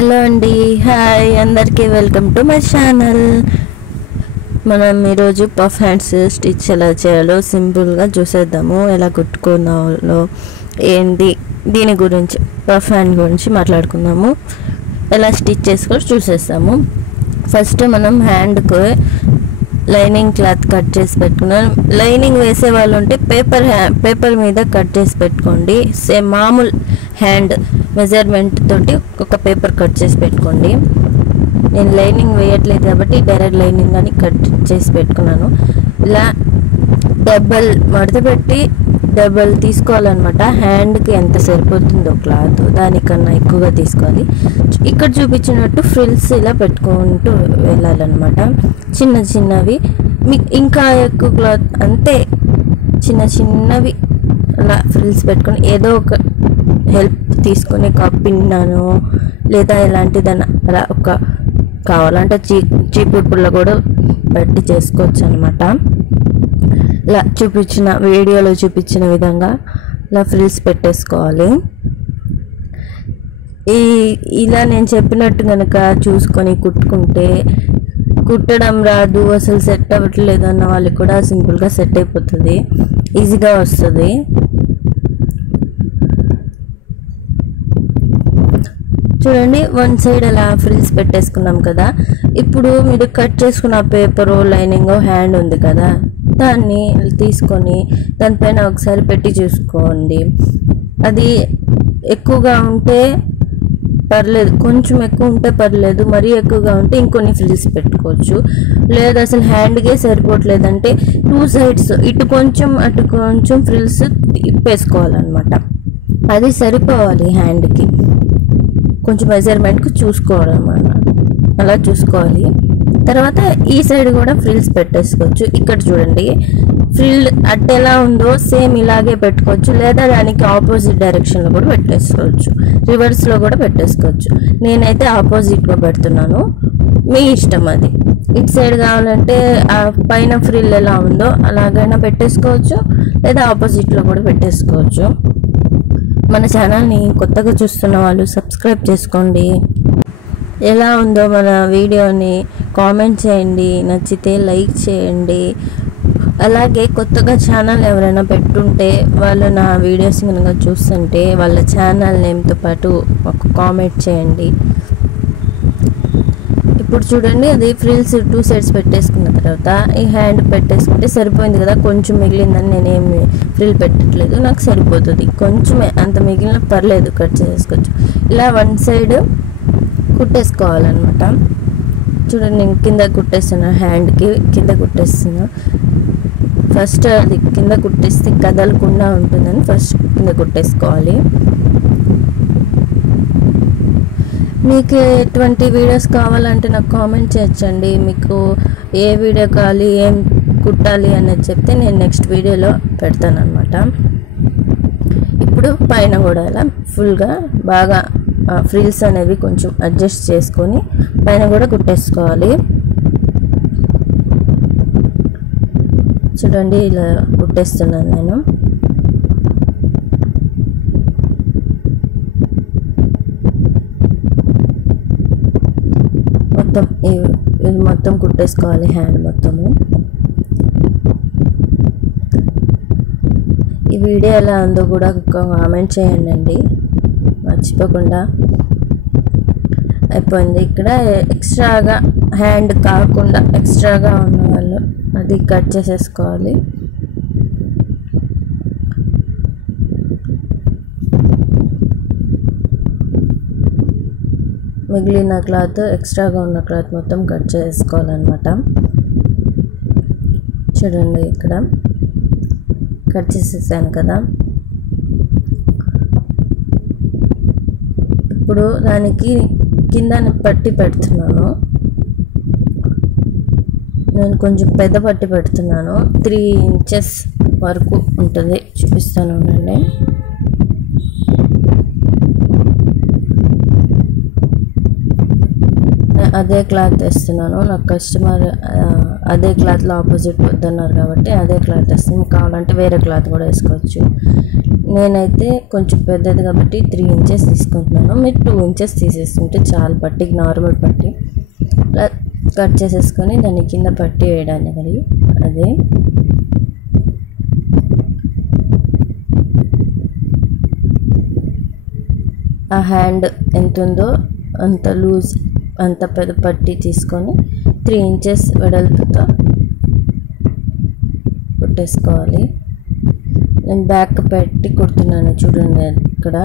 Hello అండి, hi అందరికీ welcome to my channel. మనం ఈరోజు పఫ్ హ్యాండ్స్ స్టిచ్ ఎలా చేయాలో సింపుల్గా చూసేద్దాము. ఎలా కుట్టుకోవాలో ఏంటి దీని గురించి, పఫ్ హ్యాండ్ గురించి మాట్లాడుకుందాము. ఎలా స్టిచ్ చేసుకోవాలో చూసేస్తాము. ఫస్ట్ మనం హ్యాండ్కు లైనింగ్ క్లాత్ కట్ చేసి పెట్టుకున్నాం. లైనింగ్ వేసే వాళ్ళు ఉంటే పేపర్ మీద కట్ చేసి పెట్టుకోండి. సేమ్ మామూలు హ్యాండ్ మెజర్మెంట్ తోటి ఒక పేపర్ కట్ చేసి పెట్టుకోండి. నేను లైనింగ్ వేయట్లేదు కాబట్టి డైరెక్ట్ లైనింగ్ అని కట్ చేసి పెట్టుకున్నాను. ఇలా డబల్ మడత పెట్టి డబల్ తీసుకోవాలన్నమాట. హ్యాండ్కి ఎంత సరిపోతుందో క్లాత్ దానికన్నా ఎక్కువగా తీసుకోవాలి. ఇక్కడ చూపించినట్టు ఫ్రిల్స్ ఇలా పెట్టుకుంటూ వెళ్ళాలన్నమాట. చిన్న చిన్నవి మీకు ఇంకా ఎక్కువ క్లాత్ అంతే చిన్న చిన్నవి అలా ఫ్రిల్స్ పెట్టుకొని ఏదో ఒక హెల్ప్ తీసుకొని పిన్నాను లేదా ఇలాంటిదన్నా అలా ఒక కావాలంటే చీపుర్లో కూడా పెట్టి చేసుకోవచ్చు అనమాట. ఇలా వీడియోలో చూపించిన విధంగా ఇలా ఫ్రిల్స్ పెట్టేసుకోవాలి. ఇలా నేను చెప్పినట్టు కనుక చూసుకొని కుట్టుకుంటే కుట్టడం రాదు, అసలు సెట్ అవ్వట్లేదు అన్న వాళ్ళకి కూడా సింపుల్గా సెట్ అయిపోతుంది, ఈజీగా వస్తుంది. చూడండి, వన్ సైడ్ అలా ఫ్రిల్స్ పెట్టేసుకున్నాం కదా. ఇప్పుడు మీరు కట్ చేసుకున్న పేపరు లైనింగ్ హ్యాండ్ ఉంది కదా, దాన్ని తీసుకొని దానిపైన ఒకసారి పెట్టి చూసుకోండి. అది ఎక్కువగా ఉంటే పర్లేదు, కొంచెం ఎక్కువ ఉంటే పర్లేదు, మరీ ఎక్కువగా ఉంటే ఇంకొన్ని ఫ్రిల్స్ పెట్టుకోవచ్చు. లేదా అసలు హ్యాండ్కే సరిపోవట్లేదంటే టూ సైడ్స్ ఇటు కొంచెం అటు కొంచెం ఫ్రిల్స్ తిప్పేసుకోవాలన్నమాట. అది సరిపోవాలి హ్యాండ్కి. కొంచెం మెజర్మెంట్కి చూసుకోవడం అలా చూసుకోవాలి. తర్వాత ఈ సైడ్ కూడా ఫ్రిల్స్ పెట్టేసుకోవచ్చు. ఇక్కడ చూడండి, ఫ్రిల్ అట్ ఎలా ఉందో సేమ్ ఇలాగే పెట్టుకోవచ్చు, లేదా దానికి ఆపోజిట్ డైరెక్షన్లో కూడా పెట్టేసుకోవచ్చు, రివర్స్లో కూడా పెట్టేసుకోవచ్చు. నేనైతే ఆపోజిట్గా పెడుతున్నాను, మీ ఇష్టం అది. ఇటు సైడ్ కావాలంటే ఆ పైన ఫ్రిల్ ఎలా ఉందో అలాగైనా పెట్టేసుకోవచ్చు, లేదా ఆపోజిట్లో కూడా పెట్టేసుకోవచ్చు. మన ఛానల్ని కొత్తగా చూస్తున్న వాళ్ళు సబ్స్క్రైబ్ చేసుకోండి. ఎలా ఉందో మన వీడియోని కామెంట్ చేయండి, నచ్చితే లైక్ చేయండి. అలాగే కొత్తగా ఛానల్ ఎవరైనా పెట్టుంటే వాళ్ళు నా వీడియోస్ కనుక చూస్తుంటే వాళ్ళ ఛానల్ నేమ్తో పాటు ఒక కామెంట్ చేయండి. ఇప్పుడు చూడండి, అది ఫ్రిల్స్ టూ సైడ్స్ పెట్టేసుకున్న తర్వాత ఈ హ్యాండ్ పెట్టేసుకుంటే సరిపోయింది కదా. కొంచెం మిగిలిందని నేనేమి ఫ్రిల్ పెట్టట్లేదు, నాకు సరిపోతుంది. కొంచెమే, అంత మిగిలిన పర్లేదు, కట్ చేసుకోవచ్చు. ఇలా వన్ సైడ్ కుట్టేసుకోవాలన్నమాట. చూడండి, నేను కింద కుట్టేస్తున్నా, హ్యాండ్కి కింద కుట్టేస్తున్నా. ఫస్ట్ అది కింద కుట్టేస్తే కదలకుండా ఉంటుందని ఫస్ట్ కింద కుట్టేసుకోవాలి. మీకు ఎటువంటి వీడియోస్ కావాలంటే నాకు కామెంట్ చేయొచ్చండి. మీకు ఏ వీడియో కావాలి, ఏం కుట్టాలి అనేది చెప్తే నేను నెక్స్ట్ వీడియోలో పెడతాను అనమాట. ఇప్పుడు పైన కూడా ఇలా ఫుల్గా బాగా ఫ్రిల్స్ అనేవి కొంచెం అడ్జస్ట్ చేసుకొని పైన కూడా కుట్టేసుకోవాలి. చూడండి, ఇలా కుట్టేస్తున్నాను నేను. మొత్తం ఇది మొత్తం కుట్టేసుకోవాలి, హ్యాండ్ మొత్తము. ఈ వీడియో ఎలా ఉందో కూడా కామెంట్ చేయండి మర్చిపోకుండా. అయిపోయింది. ఇక్కడ ఎక్స్ట్రాగా హ్యాండ్ కాకుండా ఎక్స్ట్రాగా ఉన్న వాళ్ళు అది కట్ చేసేసుకోవాలి. మిగిలిన క్లాత్, ఎక్స్ట్రాగా ఉన్న క్లాత్ మొత్తం కట్ చేసుకోవాలన్నమాట. చూడండి, ఇక్కడ కట్ చేసేసాను కదా. ఇప్పుడు దానికి కింద పట్టి పెడుతున్నాను. నేను కొంచెం పెద్ద పట్టి పెడుతున్నాను, 3 ఇంచెస్ వరకు ఉంటుంది. చూపిస్తాను ఉండండి. అదే క్లాత్ వేస్తున్నాను. నాకు కస్టమర్ అదే క్లాత్లో ఆపోజిట్ వద్దన్నారు కాబట్టి అదే క్లాత్ వేస్తాను. కావాలంటే వేరే క్లాత్ కూడా వేసుకోవచ్చు. నేనైతే కొంచెం పెద్దది కాబట్టి 3 ఇంచెస్ తీసుకుంటున్నాను. మీరు 2 ఇంచెస్ తీసేసుకుంటే చాలు, పట్టికి నార్మల్ పట్టి అలా కట్ చేసేసుకొని దాన్ని కింద పట్టి వేయడానికి అదే. ఆ హ్యాండ్ ఎంత ఉందో అంత లూజ్, అంత పెద్ద పట్టి తీసుకొని 3 ఇంచెస్ వెడల్పుతో కుట్టేసుకోవాలి. నేను బ్యాక్ పెట్టి కుడుతున్నాను చూడండి, ఇక్కడ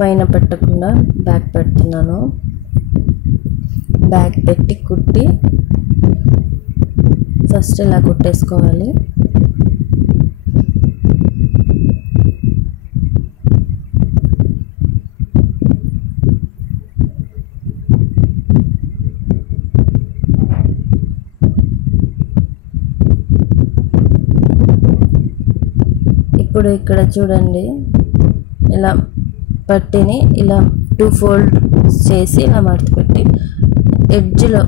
పైన పెట్టకుండా బ్యాక్ పెడుతున్నాను. బ్యాక్ పెట్టి కుట్టి ఫస్ట్ ఇలా కుట్టేసుకోవాలి. ఇప్పుడు ఇక్కడ చూడండి, ఇలా పట్టిని ఇలా 2 ఫోల్డ్ చేసి ఇలా మడత పెట్టి ఎడ్జ్లో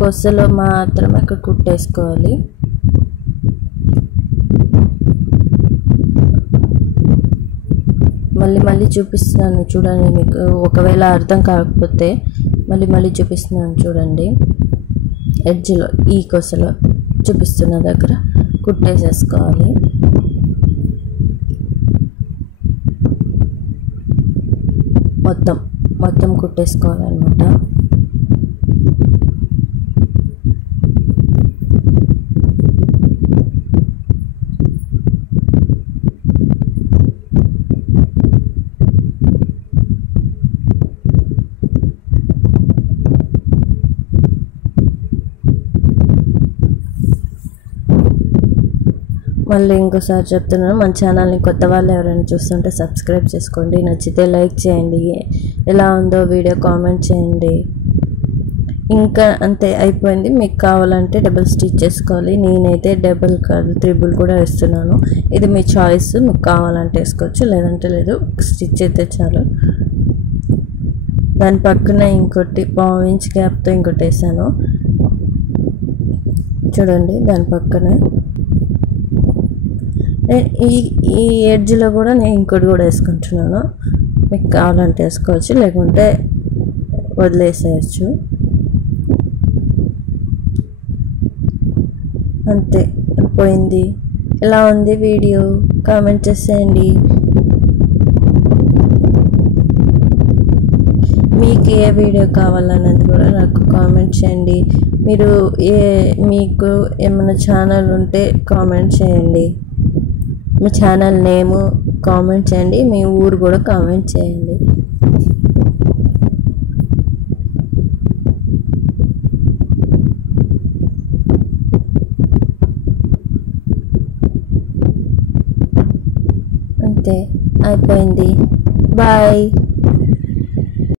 కొసలో మాత్రమే ఇక్కడ కుట్టేసుకోవాలి. మళ్ళీ చూపిస్తున్నాను చూడండి, మీకు ఒకవేళ అర్థం కాకపోతే మళ్ళీ చూపిస్తున్నాను చూడండి. ఎడ్జ్లో ఈ కొసలో చూపిస్తున్న దగ్గర కుట్టేసేసుకోవాలి. మొత్తం కుట్టేసుకోవాలన్నమాట. మళ్ళీ ఇంకోసారి చెప్తున్నాను, మన ఛానల్ని కొత్త వాళ్ళు ఎవరైనా చూస్తుంటే సబ్స్క్రైబ్ చేసుకోండి, నచ్చితే లైక్ చేయండి, ఎలా ఉందో వీడియో కామెంట్ చేయండి. ఇంకా అంతే, అయిపోయింది. మీకు కావాలంటే డబుల్ స్టిచ్ చేసుకోవాలి. నేనైతే డబుల్ కాదు, 3 కూడా వేస్తున్నాను. ఇది మీ చాయిస్, మీకు కావాలంటే వేసుకోవచ్చు, లేదంటే లేదు. స్టిచ్ అయితే చాలు. దాని పక్కన ఇంకోటి 1/4 ఇంచ్ గ్యాప్తో ఇంకోటి వేసాను చూడండి. దాని పక్కనే ఈ ఎడ్జ్లో కూడా నేను ఇంకోటి కూడా వేసుకుంటున్నాను. మీకు కావాలంటే వేసుకోవచ్చు, లేకుంటే వదిలేసేయచ్చు. అంతే, పోయింది. ఎలా ఉంది వీడియో కామెంట్ చేసేయండి. మీకు ఏ వీడియో కావాలన్నది కూడా నాకు కామెంట్ చేయండి. మీకు ఏమైనా ఛానల్ ఉంటే కామెంట్ చేయండి. మీ ఛానల్ నేము కామెంట్ చేయండి, మీ ఊరు కూడా కామెంట్ చేయండి. అంతే, అయిపోయింది. బాయ్.